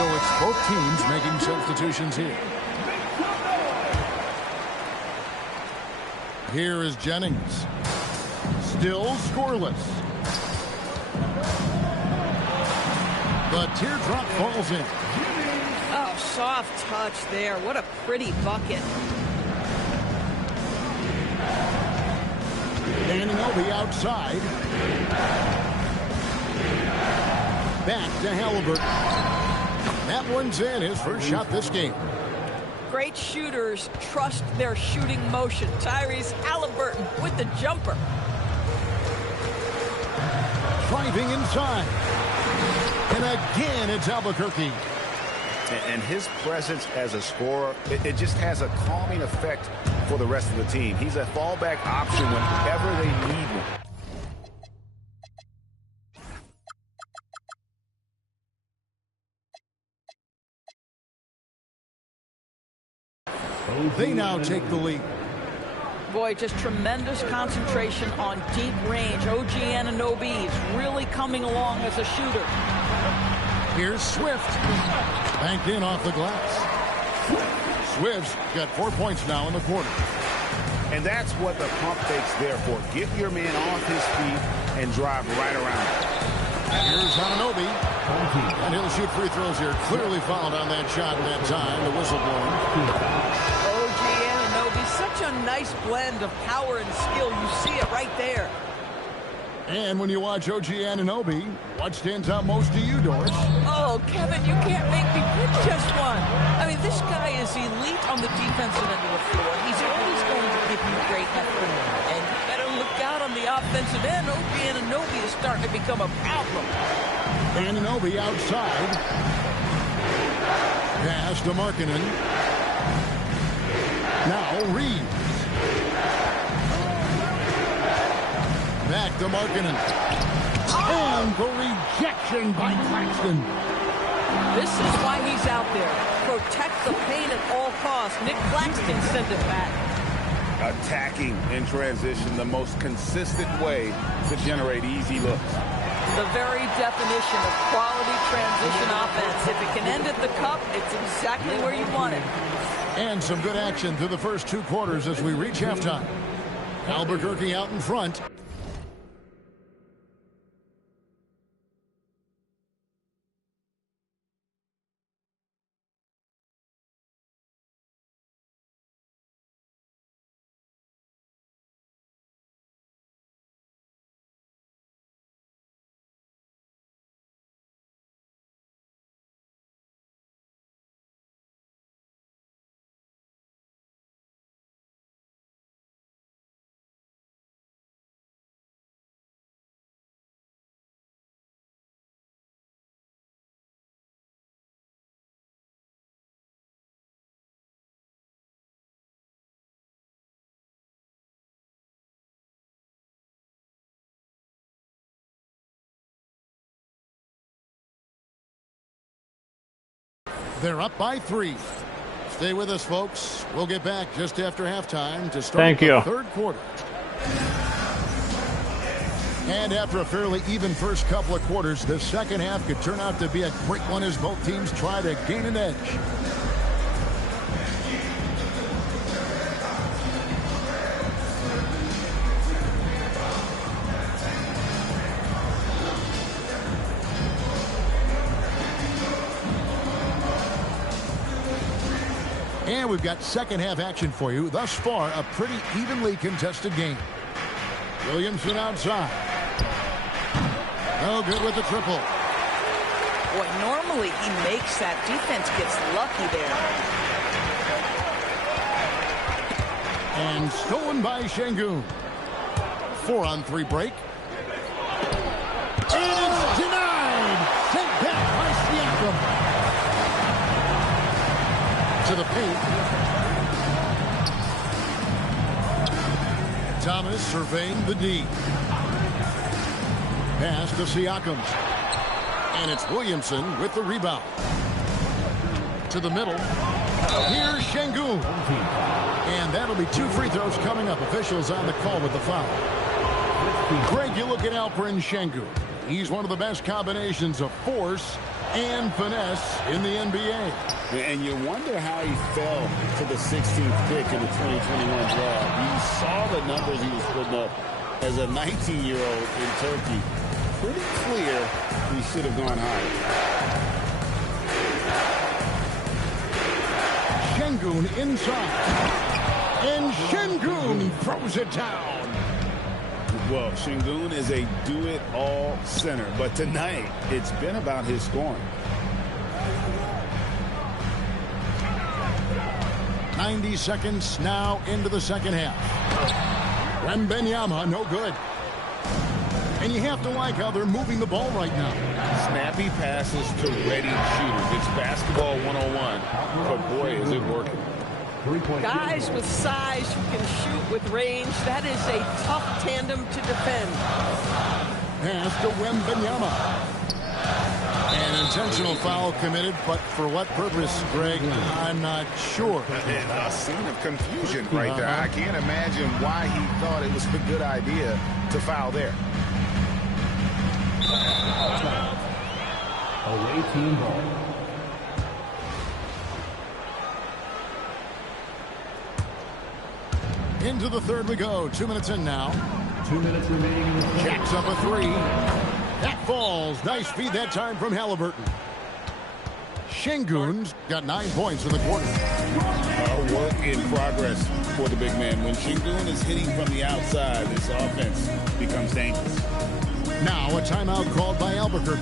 So it's both teams making substitutions here. Here is Jennings. Still scoreless. The teardrop falls in. Oh, soft touch there. What a pretty bucket. Anunoby outside. Back to Halliburton. That one's in, his first shot this game. Great shooters trust their shooting motion. Tyrese Halliburton with the jumper. Driving inside. And again, it's Albuquerque. And his presence as a scorer, it just has a calming effect for the rest of the team. He's a fallback option whenever they need one. They now take the lead. Boy, just tremendous concentration on deep range. OG Anunoby is really coming along as a shooter. Here's Swift. Banked in off the glass. Swift's got 4 points now in the quarter. And that's what the pump fake's there for. Get your man off his feet and drive right around him. Here's Anunoby. And he'll shoot free throws here. Clearly fouled on that shot at that time. The whistle blowing. OG Anunoby, such a nice blend of power and skill. You see it right there. And when you watch OG Anunoby, what stands out most to you, Doris? Oh, Kevin, you can't make me pick just one. I mean, this guy is elite on the defensive end of the floor. He's always going to give you great effort. And you better look out on the offensive end. OG Anunoby is starting to become a problem. Anunoby outside. Pass to Markkanen. Now Reeves. Back to Markkanen. And the rejection by Claxton. This is why he's out there. Protect the paint at all costs. Nick Claxton sent it back. Attacking in transition, the most consistent way to generate easy looks. The very definition of quality transition offense. If it can end at the cup, it's exactly where you want it. And some good action through the first 2 quarters as we reach halftime. Albuquerque out in front. They're up by 3. Stay with us, folks. We'll get back just after halftime to start the third quarter. And after a fairly even first couple of quarters, the second half could turn out to be a great one as both teams try to gain an edge. And we've got second half action for you. Thus far, a pretty evenly contested game. Williamson outside. No good with the triple. Boy, normally he makes that. Defense gets lucky there. And stolen by Şengün. 4-on-3 break. And it's denied. Sent back by Siakam. To the paint. Thomas surveying the D. Pass to Siakam. And it's Williamson with the rebound. To the middle. Here's Şengün. And that'll be 2 free throws coming up. Officials on the call with the foul. Greg, you look at Alperen Şengün. He's one of the best combinations of force and finesse in the NBA. And you wonder how he fell to the 16th pick in the 2021 draft. You saw the numbers he was putting up as a 19-year-old in Turkey. Pretty clear he should have gone higher. Şengün inside. And Şengün throws it down. Well, Şengün is a do-it-all center, but tonight it's been about his scoring. 90 seconds now into the second half. Wembanyama, no good. And you have to like how they're moving the ball right now. Snappy passes to ready shooters. It's basketball 101, but boy, is it working. Guys with size who can shoot with range, that is a tough tandem to defend. Pass to Wembanyama. An intentional foul committed, but for what purpose, Greg, I'm not sure. A scene of confusion right there. I can't imagine why he thought it was a good idea to foul there. Away team ball. Into the third we go. 2 minutes in now. 2 minutes remaining in the third. Jacks up a three. That falls. Nice feed that time from Halliburton. Şengün's got 9 points in the quarter. Work in progress for the big man. When Şengün is hitting from the outside, this offense becomes dangerous. Now a timeout called by Albuquerque.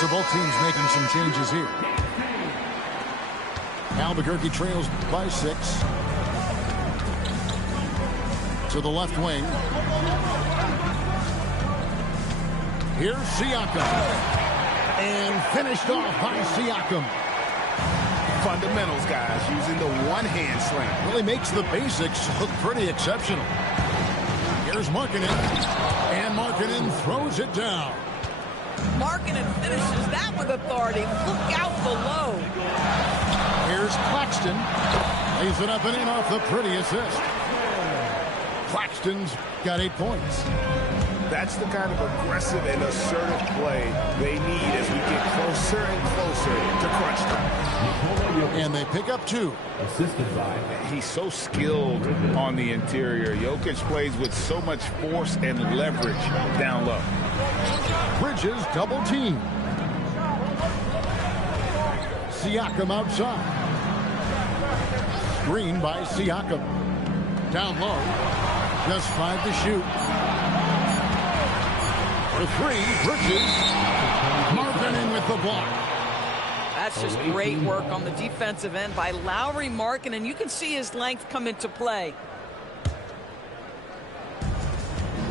So both teams making some changes here. Albuquerque trails by 6. To the left wing. Here's Siakam. And finished off by Siakam. Fundamentals, guys, using the one-hand slam. Really makes the basics look pretty exceptional. Here's Markkanen. And Markkanen throws it down. Markkanen finishes that with authority. Look out below. Here's Claxton. Lays it up and in off the pretty assist. Claxton's got 8 points. That's the kind of aggressive and assertive play they need as we get closer and closer to crunch time. And they pick up 2. Assisted by. He's so skilled on the interior. Jokic plays with so much force and leverage down low. Bridges double team. Siakam outside. Screen by Siakam. Down low. Just 5 to shoot. For 3, Bridges. Markkanen with the block. That's just great work on the defensive end by Lauri Markkanen. You can see his length come into play.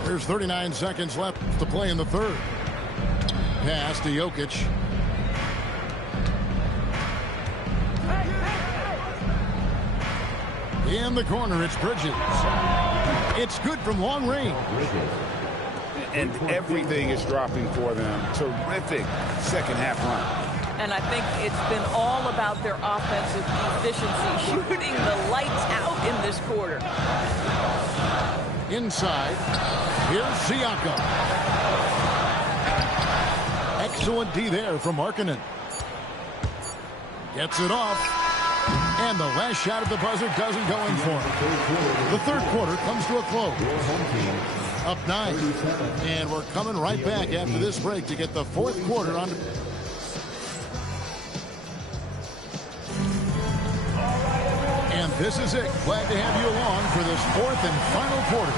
There's 39 seconds left to play in the third. Pass to Jokic. In the corner, it's Bridges. It's good from long range. And everything is dropping for them. Terrific second half run. And I think it's been all about their offensive efficiency, shooting the lights out in this quarter. Inside, here's Siakam. Excellent D there from Markkanen. Gets it off. And the last shot at the buzzer doesn't go in for him. The third quarter comes to a close. Up 9. And we're coming right back after this break to get the fourth quarter on. And this is it. Glad to have you along for this fourth and final quarter.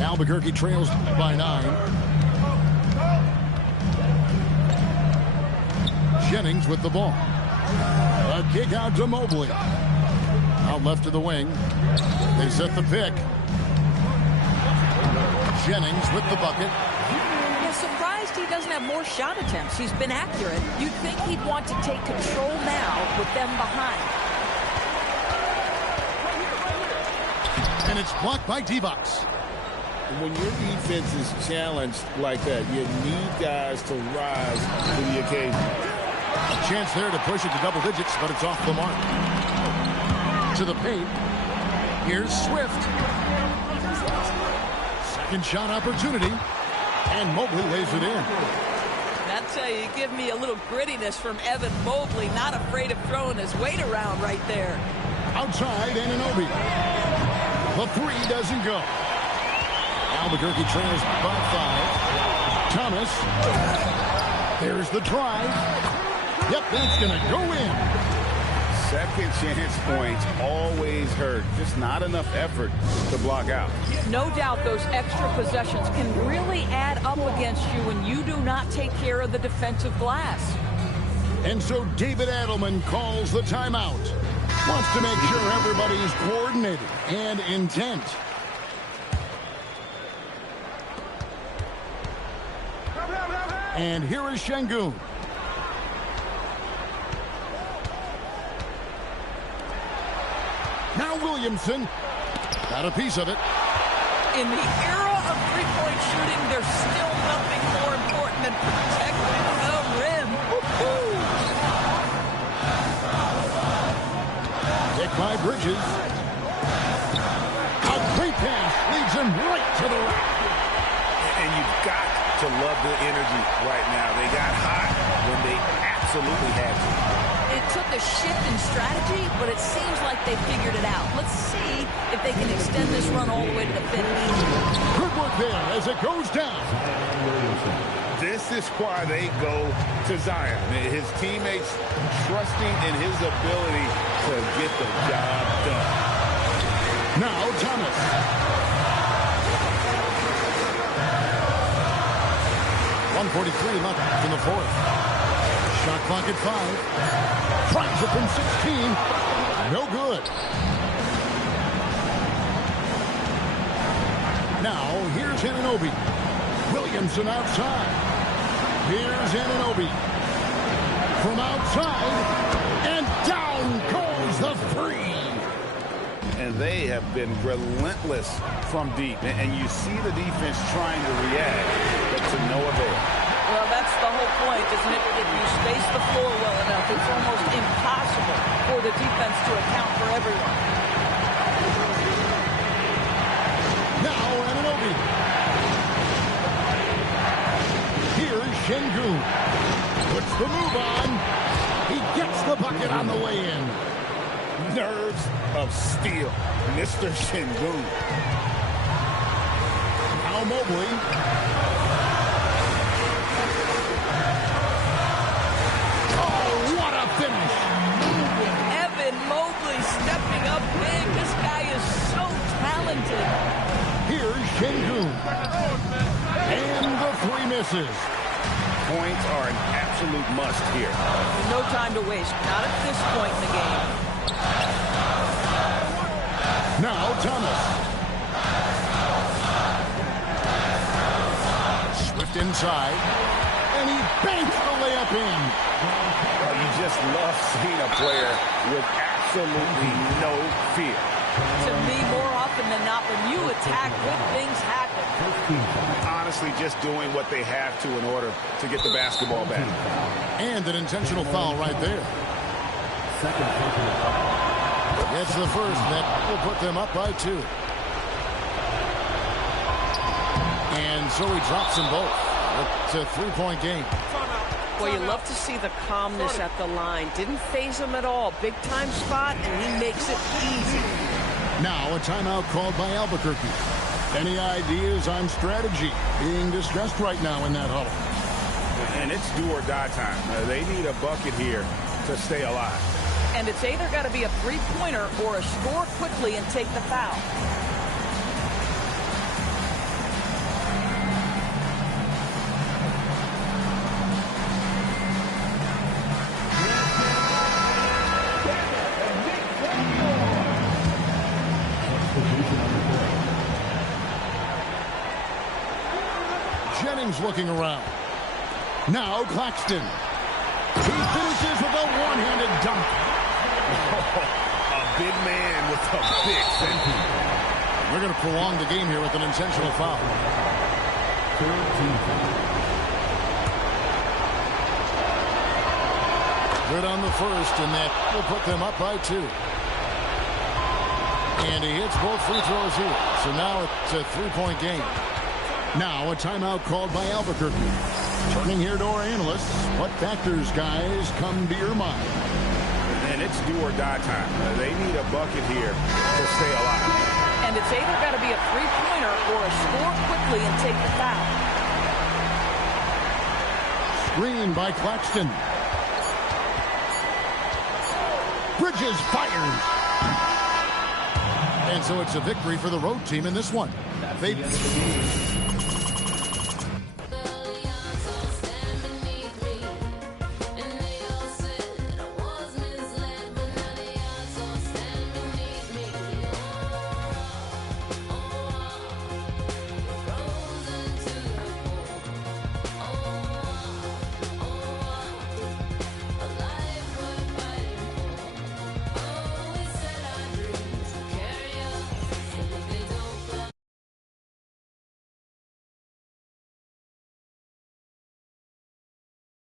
Albuquerque trails by 9. Jennings with the ball. A kick out to Mobley. Out left to the wing. They set the pick. Jennings with the bucket. Yeah, surprised he doesn't have more shot attempts. He's been accurate. You'd think he'd want to take control now with them behind. And it's blocked by Divac. When your defense is challenged like that, you need guys to rise to the occasion. A chance there to push it to double digits, but it's off the mark. To the paint. Here's Swift. Second shot opportunity. And Mobley lays it in. I tell you, you give me a little grittiness from Evan Mobley, not afraid of throwing his weight around right there. Outside, Anunoby. The three doesn't go. Albuquerque trails by 5. Thomas. There's the drive. Yep, that's going to go in. Second chance points always hurt. Just not enough effort to block out. No doubt those extra possessions can really add up against you when you do not take care of the defensive glass. And so David Adelman calls the timeout. Wants to make sure everybody's coordinated and intent. And here is Şengün. Now Williamson got a piece of it. In the era of three-point shooting, there's still nothing more important than protecting the rim. Hit by Bridges. A great pass leads him right to the rack. And you've got to love the energy right now. They got hot when they absolutely had to. It took a shift in strategy, but it seems like they figured it out. Let's see if they can extend this run all the way to the finish. Good work there as it goes down. This is why they go to Zion. His teammates trusting in his ability to get the job done. Now Thomas. 1:43 left in the fourth. Shot clock at 5. Tries it from 16. No good. Now, here's Anunoby. Williamson outside. Here's Anunoby. From outside. And down goes the three. And they have been relentless from deep. And you see the defense trying to react, but to no avail. Well, that's the whole point, isn't it? If you space the floor well enough, it's almost impossible for the defense to account for everyone. Now Anunoby. Here's Şengün. Puts the move on. He gets the bucket on the way in. Nerves of steel, Mr. Şengün. Now Mobley. Finish. Evan Mobley stepping up big. This guy is so talented. Here's Şengün. And the three misses. Points are an absolute must here. No time to waste. Not at this point in the game. Now Thomas. Swift inside. And he banks the layup in. Well, you just love seeing a player with absolutely no fear. To me, more often than not, when you attack, good things happen. Honestly, just doing what they have to in order to get the basketball back. And an intentional foul right there. It's the first that will put them up by 2. And so he drops them both. It's a 3-point game. Well, you love to see the calmness at the line. Didn't faze him at all. Big time spot, and he makes it easy. Now a timeout called by Albuquerque. Any ideas on strategy being discussed right now in that huddle? And it's do or die time. They need a bucket here to stay alive. And it's either got to be a three-pointer or a score quickly and take the foul. Jennings looking around. Now Claxton. He finishes with a one-handed dunk. A big man with a big sentence. We're going to prolong the game here with an intentional foul. Good on the first, and that will put them up by 2. And he hits both free throws here. So now it's a 3-point game. Now a timeout called by Albuquerque. Turning here to our analysts, what factors, guys, come to your mind? And it's do or die time. They need a bucket here to stay alive. And it's either got to be a three-pointer or a score quickly and take the foul. Screen by Claxton. Bridges fires. And so it's a victory for the road team in this one. They